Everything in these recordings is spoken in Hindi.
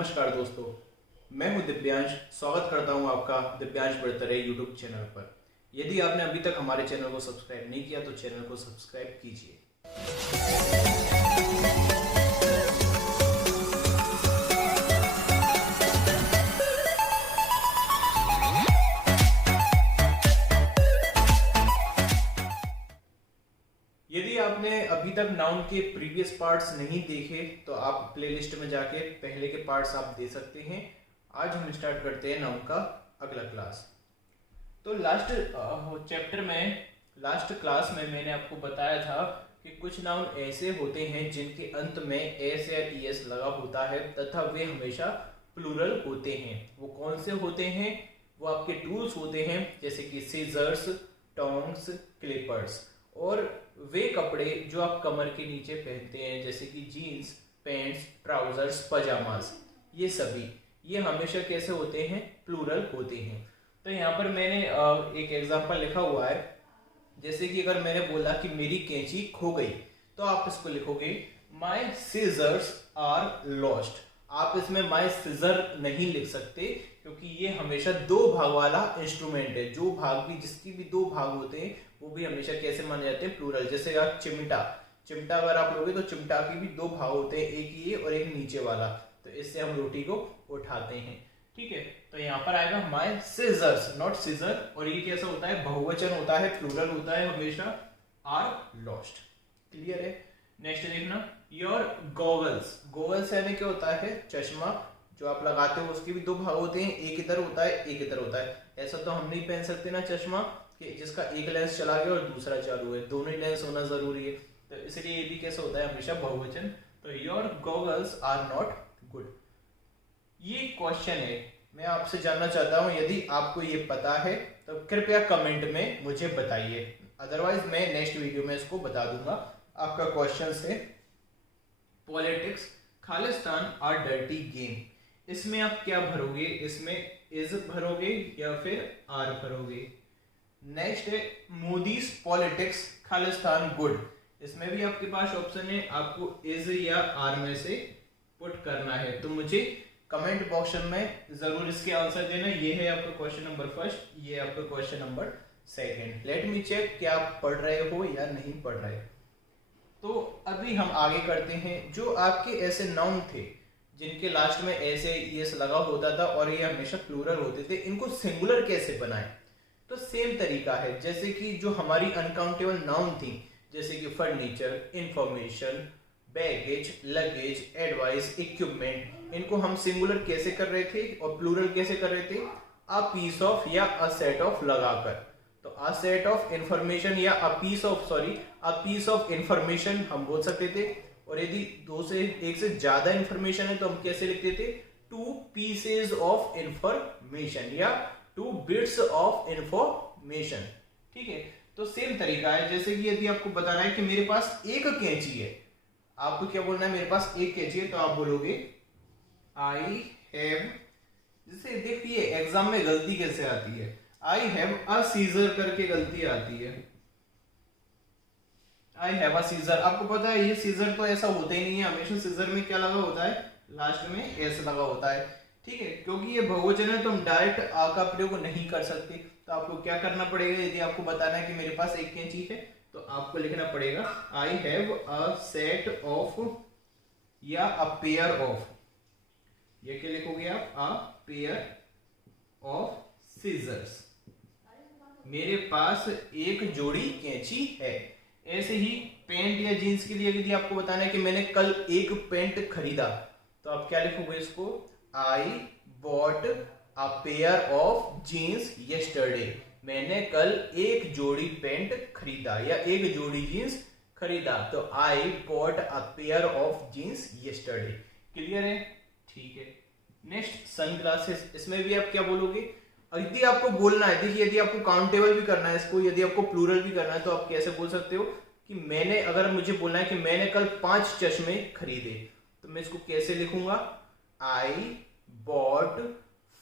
नमस्कार दोस्तों, मैं हूं दिव्यांश। स्वागत करता हूं आपका दिव्यांश बढ़ता रहे यूट्यूब चैनल पर। यदि आपने अभी तक हमारे चैनल को सब्सक्राइब नहीं किया तो चैनल को सब्सक्राइब कीजिए। यदि आपने अभी तक नाउन के प्रीवियस पार्ट्स नहीं देखे तो आप प्लेलिस्ट में जाके पहले के पार्ट्स आप दे सकते हैं। आज हम स्टार्ट करते हैं नाउन का अगला क्लास। तो लास्ट चैप्टर में, लास्ट क्लास में मैंने आपको बताया था कि कुछ नाउन ऐसे होते हैं जिनके अंत में एस या ईएस लगा होता है तथा वे हमेशा प्लूरल होते हैं। वो कौन से होते हैं? वो आपके टूल्स होते हैं, जैसे कि सीजर्स, टोंग्स, क्लिपर्स, और वे कपड़े जो आप कमर के नीचे पहनते हैं, जैसे कि जीन्स, पैंट्स, ट्राउजर्स, पजामास, ये सभी ये हमेशा कैसे होते हैं? प्लूरल होते हैं। तो यहाँ पर मैंने एक एग्जांपल लिखा हुआ है, जैसे कि अगर मैंने बोला कि मेरी कैंची खो गई तो आप इसको लिखोगे माई सीजर्स आर लॉस्ट। आप इसमें माई सीजर नहीं लिख सकते क्योंकि ये हमेशा दो भाग वाला इंस्ट्रूमेंट है। जो भाग भी, जिसकी भी दो भाग होते हैं वो भी हमेशा कैसे माने जाते हैं? प्लूरल। जैसे आप चिमटा, चिमटा अगर आप लोगे तो चिमटा की भी दो भाग होते हैं, एक ये और एक नीचे वाला, तो इससे हम रोटी को उठाते हैं। ठीक है, तो यहाँ पर आएगा माई सीजर्स, नॉट सीजर। और ये कैसा होता है? बहुवचन होता है, प्लूरल होता है हमेशा, आर लॉस्ट। क्लियर है? नेक्स्ट देखना, योर गॉगल्स। गॉगल्स यानी क्या होता है? चश्मा जो आप लगाते हो उसके भी दो भाग होते हैं, एक इधर होता है, एक इधर होता है। ऐसा तो हम नहीं पहन सकते ना चश्मा कि जिसका एक लेंस चला गया और दूसरा चालू है, दोनों ही लेंस होना जरूरी है। तो इसलिए ये भी कैसा होता है? हमेशा बहुवचन। तो your goggles are not good. ये क्वेश्चन है, मैं आपसे जानना चाहता हूं, यदि आपको ये पता है तो कृपया कमेंट में मुझे बताइए, अदरवाइज मैं नेक्स्ट वीडियो में इसको बता दूंगा। आपका क्वेश्चन है politics, Khalistan are dirty game. इसमें आप क्या भरोगे? इसमें इज भरोगे या फिर आर भरोगे? नेक्स्ट है मोदीज पॉलिटिक्स, खालिस्तान गुड। इसमें भी आपके पास ऑप्शन है, आपको इज या आर में से पुट करना है। तो मुझे कमेंट बॉक्स में जरूर इसके आंसर देना। ये है आपका क्वेश्चन नंबर फर्स्ट, ये आपका question number second. Let me check क्या आप पढ़ रहे हो या नहीं पढ़ रहे। तो अभी हम आगे करते हैं। जो आपके ऐसे नाउन थे जिनके लास्ट में ऐसे एस लगा होता था और ये हमेशा प्लूरल होते थे, इनको सिंगुलर कैसे बनाएं? तो सेम तरीका है, जैसे कि जो हमारी अनकाउंटेबल नाउन थी, जैसे कि furniture, information, baggage, luggage, advice, equipment, इनको हम सिंगुलर कैसे कर रहे थे और प्लूरल कैसे कर रहे थे? अ पीस ऑफ या अ सेट ऑफ लगाकर। तो अ सेट ऑफ इंफॉर्मेशन या अ पीस ऑफ इंफॉर्मेशन हम बोल सकते थे। और यदि दो से एक से ज्यादा इंफॉर्मेशन है तो हम कैसे लिखते थे? टू पीसेज ऑफ इंफॉर्मेशन या टू बिट्स ऑफ इंफॉर्मेशन। ठीक है, तो सेम तरीका है। जैसे कि यदि आपको बताना है कि मेरे पास एक कैंची है, आपको क्या बोलना है? मेरे पास एक कैंची है, तो आप बोलोगे आई हैव। जैसे देखिए एग्जाम में गलती कैसे आती है, आई हैव अ सीजर करके गलती आती है। आई हैव अ सीजर, आपको पता है ये सीजर तो ऐसा होता ही नहीं है। हमेशा सीजर में क्या लगा होता है? लास्ट में एस लगा होता है। ठीक है, क्योंकि ये बहुवचन है तो हम डायरेक्ट आ का प्रयोग नहीं कर सकते। तो आपको क्या करना पड़ेगा? यदि आपको बताना है कि मेरे पास एक कैंची है तो आपको लिखना पड़ेगा I have a set of या अ पेयर ऑफ। ये क्या लिखोगे आप? A pair of scissors. मेरे पास एक जोड़ी कैंची है। ऐसे ही पेंट या जीन्स के लिए यदि आपको बताना है कि मैंने कल एक पेंट खरीदा तो आप क्या लिखोगे इसको? I bought a pair of jeans yesterday. मैंने कल एक जोड़ी पेंट खरीदा या एक जोड़ी जीन्स खरीदा। तो I bought a pair of jeans yesterday. Clear है? ठीक है। नेक्स्ट सनग्लासेस, इसमें भी आप क्या बोलोगे? यदि आपको बोलना है, देखिए यदि आपको काउंटेबल भी करना है इसको, यदि आपको प्लूरल भी करना है तो आप कैसे बोल सकते हो कि मैंने, अगर मुझे बोलना है कि मैंने कल 5 चश्मे खरीदे तो मैं इसको कैसे लिखूंगा? I bought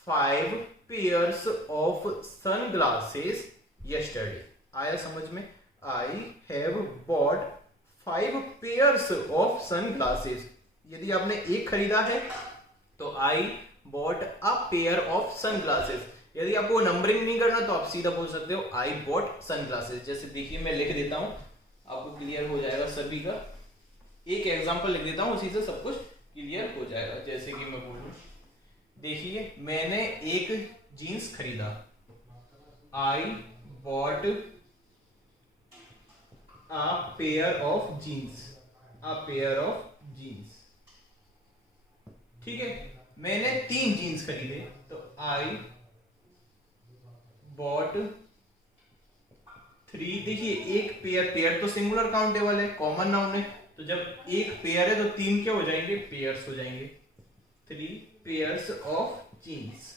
5 pairs of sunglasses yesterday. आया समझ में? I have bought 5 pairs of sunglasses. यदि आपने एक खरीदा है तो I bought a pair of sunglasses. यदि आपको नंबरिंग नहीं करना तो आप सीधा बोल सकते हो आई बॉट सनग्लासेस। जैसे देखिए मैं लिख देता हूं, आपको क्लियर हो जाएगा सभी का। एक एग्जांपल लिख देता हूं, उसी से सब कुछ क्लियर हो जाएगा। जैसे कि मैं बोलूं, देखिए मैंने एक जीन्स खरीदा, I bought a pair of jeans, a pair of jeans. ठीक है, मैंने 3 जीन्स खरीदे तो आई बॉट 3। देखिए एक पेयर, पेयर तो सिंगुलर काउंटेबल है, कॉमन नाउन है, तो जब एक पेयर है तो 3 क्या हो जाएंगे, पेयर्स हो जाएंगे। 3 pairs of jeans.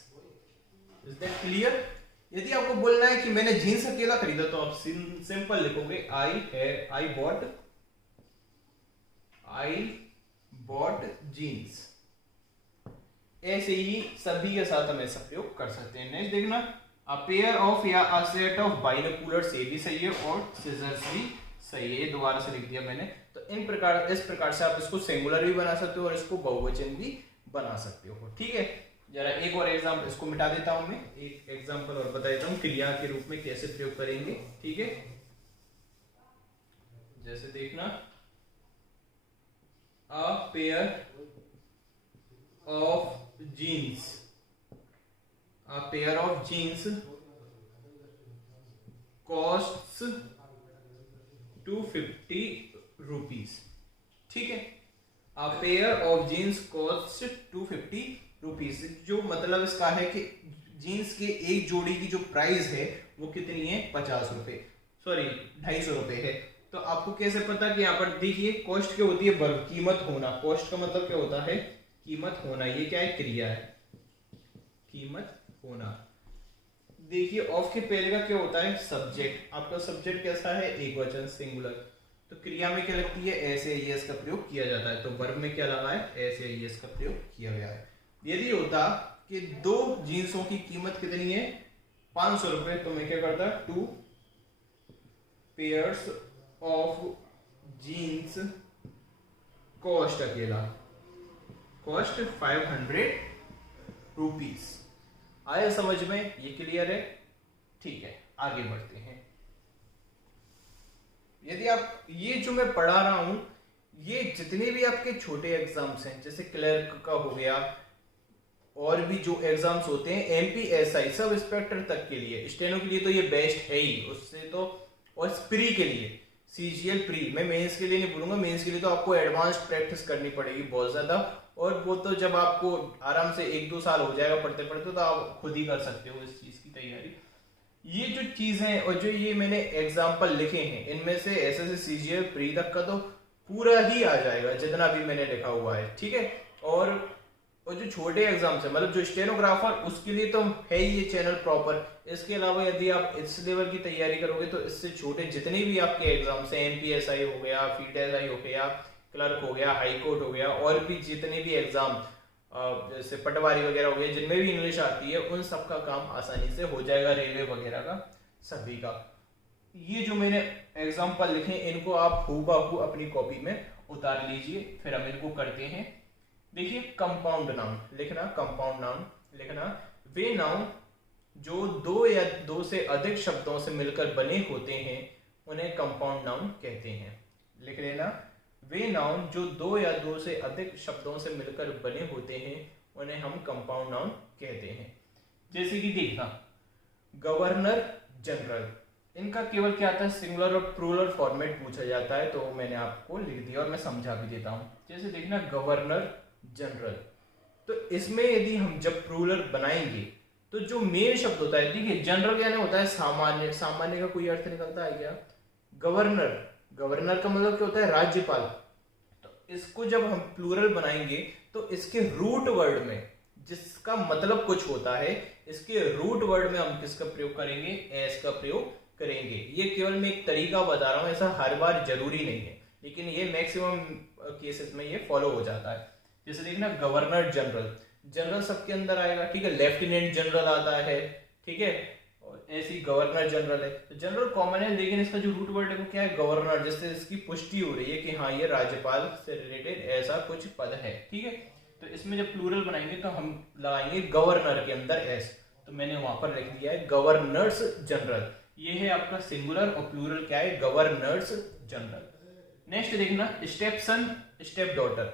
Is that clear? यदि आपको बोलना है कि मैंने जीन्स अकेला खरीदा तो आप सिंपल लिखोगे आई बॉट जीन्स। ऐसे ही सभी के साथ हम ऐसा प्रयोग कर सकते हैं। नेक्स्ट देखना, अ पेयर ऑफ या अ सेट ऑफ बाइनोकुलर्स, ये भी सही है, और सिजर्स भी सही है। दोबारा से लिख दिया मैंने। तो इस प्रकार से आप इसको सिंगुलर भी बना सकते हो और इसको बहुवचन भी बना सकते हो। ठीक है, जरा एक और एग्जांपल, इसको मिटा देता हूं मैं, एक एग्जांपल और बता देता हूं क्रिया के रूप में कैसे प्रयोग करेंगे। ठीक है, जैसे देखना, a pair of jeans, a pair of jeans costs 250 rupees। ठीक है, a pair of jeans costs 250 rupees। जो मतलब इसका है कि जीन्स के एक जोड़ी की जो प्राइस है वो कितनी है, 50 रुपए, सॉरी 250 रुपए है। तो आपको कैसे पता कि यहाँ पर देखिए कॉस्ट क्या होती है, वर्ब, कीमत होना। कॉस्ट का मतलब क्या होता है, कीमत होना। ये क्या है, क्रिया है, कीमत होना। देखिए ऑफ के पहले का क्या होता है, सब्जेक्ट। आपका सब्जेक्ट कैसा है, एक वचन, सिंगुलर। तो क्रिया में क्या लगती है, ऐसे एस का प्रयोग किया जाता है। तो वर्ब में क्या लगा है, ऐसे एस का प्रयोग किया गया है। यदि होता कि 2 जींसों की कीमत कितनी है, 500 रुपए, तो मैं क्या करता, 2 पेयर्स ऑफ जीन्स कॉस्ट, अकेला कॉस्ट 500 रुपीज। आया समझ में, ये क्लियर है? ठीक है, आगे बढ़ते हैं। यदि आप ये जो मैं पढ़ा रहा हूं, ये जितने भी आपके छोटे एग्जाम्स हैं, जैसे क्लर्क का हो गया, और भी जो एग्जाम्स होते हैं एमपीएसआई सब इंस्पेक्टर तक के लिए, स्टेनो के लिए तो ये बेस्ट है ही, उससे तो, और प्री के लिए सीजीएल प्री, मैं मेंस के लिए नहीं बोलूंगा, मेंस के लिए तो आपको एडवांस प्रैक्टिस करनी पड़ेगी बहुत ज्यादा, और वो तो जब आपको आराम से 1-2 साल हो जाएगा पढ़ते पढ़ते, तो आप खुद ही कर सकते हो इस चीज की तैयारी। ये जो चीज है और जो ये मैंने एग्जाम्पल लिखे हैं, इनमें से ऐसे सीजीएल प्री तक का तो पूरा ही आ जाएगा जितना भी मैंने लिखा हुआ है। ठीक है, और जो छोटे एग्जाम्स है, मतलब जो स्टेनोग्राफर, उसके लिए तो है ही ये चैनल प्रॉपर। इसके अलावा यदि आप इस लेवल की तैयारी करोगे तो इससे छोटे जितने भी आपके एग्जाम्स हैं, एमपीएसआई हो गया, फीडएसआई हो गया, क्लर्क हो गया, हाईकोर्ट हो गया, और भी जितने भी एग्जाम जैसे पटवारी वगैरह हो गया, जिनमें भी इंग्लिश आती है, उन सब का काम आसानी से हो जाएगा, रेलवे वगैरह का सभी का। ये जो मैंने एग्जाम्पल लिखे, इनको आप हूबहू अपनी कॉपी में उतार लीजिए, फिर हम इनको करते हैं। देखिए कंपाउंड नाउन लिखना, कंपाउंड नाउन लिखना, वे नाउन जो 2 या 2 से अधिक शब्दों से मिलकर बने होते हैं उन्हें कंपाउंड नाउन कहते हैं। लिख लेना, वे नाउन जो 2 या 2 से अधिक शब्दों से मिलकर बने होते हैं उन्हें हम कंपाउंड नाउन कहते हैं। जैसे कि देखना, गवर्नर जनरल, इनका केवल क्या आता है, सिंगुलर और प्लूरल फॉर्मेट पूछा जाता है, तो मैंने आपको लिख दिया और मैं समझा भी देता हूं। जैसे देखना, गवर्नर जनरल, तो इसमें यदि हम जब प्लूरल बनाएंगे तो जो मेन शब्द होता है, देखिए जनरल यानी होता है सामान्य, सामान्य का कोई अर्थ निकलता है क्या, गवर्नर, गवर्नर का मतलब क्या होता है, राज्यपाल। तो इसको जब हम प्लूरल बनाएंगे तो इसके रूट वर्ड में जिसका मतलब कुछ होता है, इसके रूट वर्ड में हम किसका प्रयोग करेंगे, एस का प्रयोग करेंगे। ये केवल मैं एक तरीका बता रहा हूं, ऐसा हर बार जरूरी नहीं है, लेकिन ये मैक्सिमम केसेस में ये फॉलो हो जाता है। जैसे देखना, गवर्नर जनरल, जनरल सबके अंदर आएगा, ठीक है, लेफ्टिनेंट जनरल आता है, ठीक है, और ऐसी गवर्नर जनरल है, तो जनरल कॉमन है, लेकिन इसका जो रूट वर्ड है वो क्या है, गवर्नर, जिससे इसकी पुष्टि हो रही है कि हाँ ये राज्यपाल से रिलेटेड ऐसा कुछ पद है। ठीक है, तो इसमें जब प्लूरल बनाएंगे तो हम लगाएंगे गवर्नर के अंदर एस, तो मैंने वहां पर लिख दिया है गवर्नर्स जनरल। ये है आपका सिंगुलर और प्लूरल क्या है, गवर्नर्स जनरल। नेक्स्ट देखना स्टेप सन स्टेप डॉटर।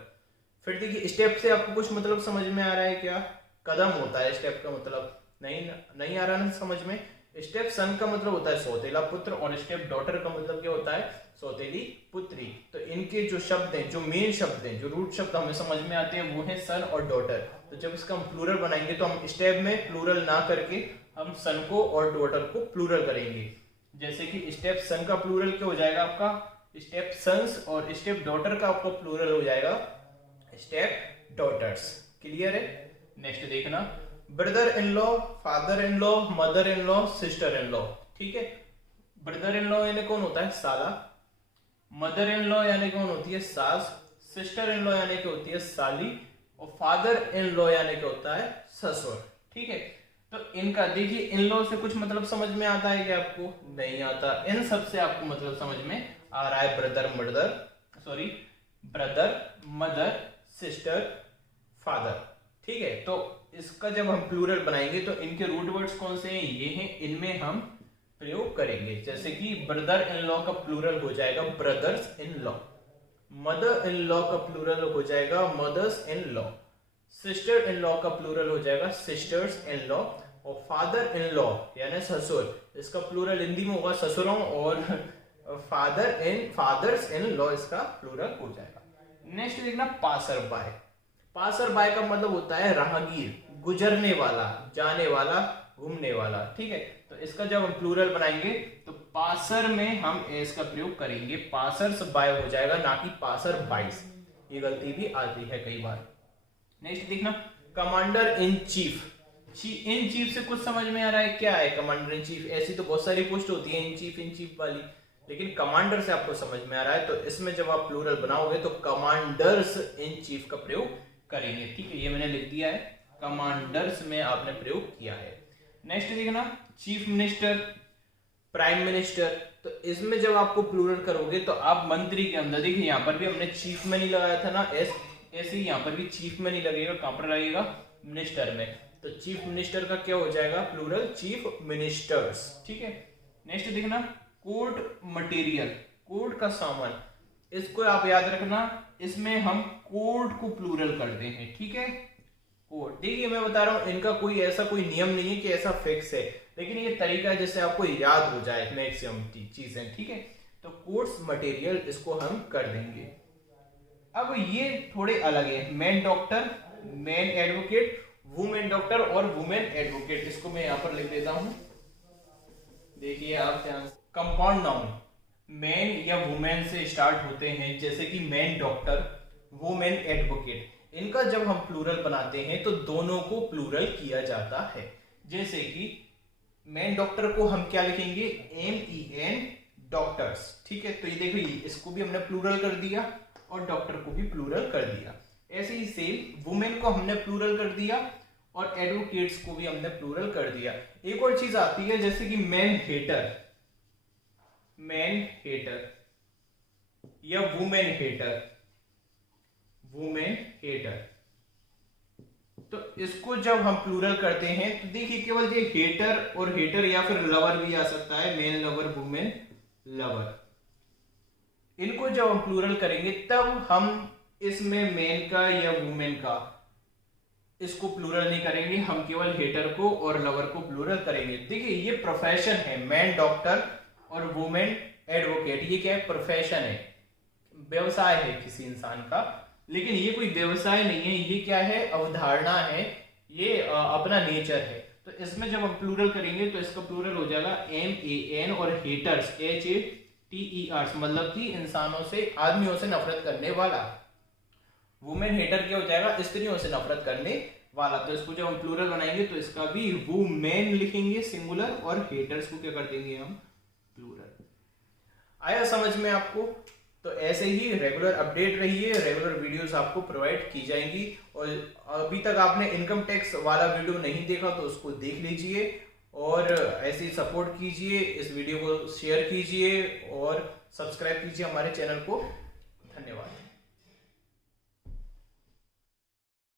फिर देखिए स्टेप से आपको कुछ मतलब समझ में आ रहा है क्या, कदम होता है स्टेप का मतलब, नहीं आ रहा ना समझ में। स्टेप सन का मतलब होता है सौतेला पुत्र और स्टेप डॉटर का मतलब क्या होता है, सौतेली पुत्री। तो इनके जो शब्द हैं, जो मेन शब्द हैं, जो रूट शब्द हमें समझ में आते हैं वो है सन और डॉटर। तो जब इसका हम प्लूरल बनाएंगे तो हम स्टेप में प्लूरल ना करके हम सन को और डॉटर को प्लूरल करेंगे। जैसे कि स्टेप सन का प्लूरल क्या हो जाएगा आपका, स्टेप सन्स, और स्टेप डॉटर का आपका प्लूरल हो जाएगा स्टेप डॉटर्स। क्लियर है। नेक्स्ट देखना brother in law, father in law, mother in law, sister in law. ठीक है, ब्रदर इन लॉ यानी कौन होता है, साला। मदर इन लॉ यानी कौन होती है, सास। सिस्टर इन लॉ यानी क्या होती है, साली। और फादर इन लॉ यानी क्या होता है, ससुर। ठीक है, तो इनका देखिए इन लॉ से कुछ मतलब समझ में आता है क्या आपको, नहीं आता। इन सब से आपको मतलब समझ में आ रहा है, ब्रदर मदर सिस्टर फादर। ठीक है, तो इसका जब हम प्लूरल बनाएंगे तो इनके रूट वर्ड्स कौन से हैं, ये हैं, इनमें हम प्रयोग करेंगे। जैसे कि ब्रदर इन लॉ का प्लूरल हो जाएगा brothers in law, mother in law का प्लूरल हो जाएगा mother's in law, sister in law का प्लूरल हो जाएगा सिस्टर्स इन लॉ, और फादर इन लॉ यानी ससुर, इसका प्लूरल हिंदी में होगा ससुरों, और फादर्स इन लॉ इसका प्लूरल हो जाएगा। नेक्स्ट देखना पासर बाय। पासर बाय का मतलब होता है राहगीर, गुजरने वाला, जाने वाला, घूमने वाला। ठीक है, तो इसका जब हम प्लूरल बनाएंगे तो पासर में हम एस का प्रयोग करेंगे, पासर्स बाय हो जाएगा, ना कि पासर बाइस। ये गलती भी आती है कई बार। नेक्स्ट देखना commander in chief. In chief से कुछ समझ में आ रहा है क्या है कमांडर इन चीफ, ऐसी तो बहुत सारी पोस्ट होती है इन चीफ वाली, लेकिन कमांडर से आपको समझ में आ रहा है। तो इसमें जब आप प्लूरल बनाओगे तो कमांडर्स इन चीफ का प्रयोग करेंगे। ठीक है, ये मैंने लिख दिया है, कमांडर्स में आपने प्रयोग किया है। नेक्स्ट देखना चीफ मिनिस्टर, प्राइम मिनिस्टर। तो इसमें जब आपको प्लूरल करोगे तो आप मंत्री के अंदर, देखिए यहाँ पर भी हमने चीफ में नहीं लगाया था ना एस, ऐसे ही यहाँ पर भी चीफ में नहीं लगेगा, कहां पर लगेगा, मिनिस्टर में। तो चीफ मिनिस्टर का क्या हो जाएगा प्लूरल, चीफ मिनिस्टर्स। ठीक है, नेक्स्ट देखना कोर्ट मटेरियल, कोर्ट का सामान। इसको आप याद रखना, इसमें हम कोर्ट को प्लूरल करते हैं। ठीक है, कोर्ट। देखिए मैं बता रहा हूं इनका कोई ऐसा कोई नियम नहीं है कि ऐसा फिक्स है, लेकिन ये तरीका है जिससे आपको याद हो जाए मैक्सिमम चीजें। ठीक है, तो कोर्ट्स मटेरियल इसको हम कर देंगे। अब ये थोड़े अलग है, man doctor, man advocate, women doctor और वुमेन एडवोकेट। इसको मैं यहां पर लिख देता हूं, देखिए आप ध्यान। कंपाउंड नाउन मैन या वुमेन से स्टार्ट होते हैं, जैसे कि मैन डॉक्टर, वुमेन एडवोकेट। इनका जब हम प्लूरल बनाते हैं तो दोनों को प्लूरल किया जाता है। जैसे कि मैन डॉक्टर को हम क्या लिखेंगे, MEN डॉक्टर्स। ठीक है, तो ये देखिए इसको भी हमने प्लूरल कर दिया और डॉक्टर को भी प्लूरल कर दिया। ऐसे ही सेम वुमेन को हमने प्लूरल कर दिया और एडवोकेट्स को भी हमने प्लूरल कर दिया। एक और चीज आती है जैसे कि मैन हेटर या वुमेन हेटर। तो इसको जब हम प्लूरल करते हैं तो देखिए केवल ये हेटर और हेटर या फिर लवर भी आ सकता है, मेन लवर, वुमेन लवर। इनको जब हम प्लूरल करेंगे तब हम इसमें मेन का या वुमेन का इसको प्लूरल नहीं करेंगे, हम केवल हेटर को और लवर को प्लूरल करेंगे। देखिए ये प्रोफेशन है, मैन डॉक्टर और वुमेन एडवोकेट, ये क्या है, प्रोफेशन है, व्यवसाय है किसी इंसान का। लेकिन ये कोई व्यवसाय नहीं है, ये क्या है, अवधारणा है, ये अपना नेचर है। तो इसमें जब हम प्लूरल करेंगे तो इसका प्लूरल हो जाएगा MAN और हेटर्स HATERS, मतलब कि इंसानों से, आदमियों से नफरत करने वाला। वुमेन हेटर क्या हो जाएगा, स्त्रियों से नफरत करने वाला। तो इसको जब हम प्लूरल बनाएंगे तो इसका भी वुमेन लिखेंगे सिंगुलर और हेटर्स को क्या कर देंगे हम, प्लूरल। आया समझ में आपको? तो ऐसे ही रेगुलर अपडेट रहिए, रेगुलर वीडियोस आपको प्रोवाइड की जाएंगी। और अभी तक आपने इनकम टैक्स वाला वीडियो नहीं देखा तो उसको देख लीजिए और ऐसे ही सपोर्ट कीजिए, इस वीडियो को शेयर कीजिए और सब्सक्राइब कीजिए हमारे चैनल को। धन्यवाद।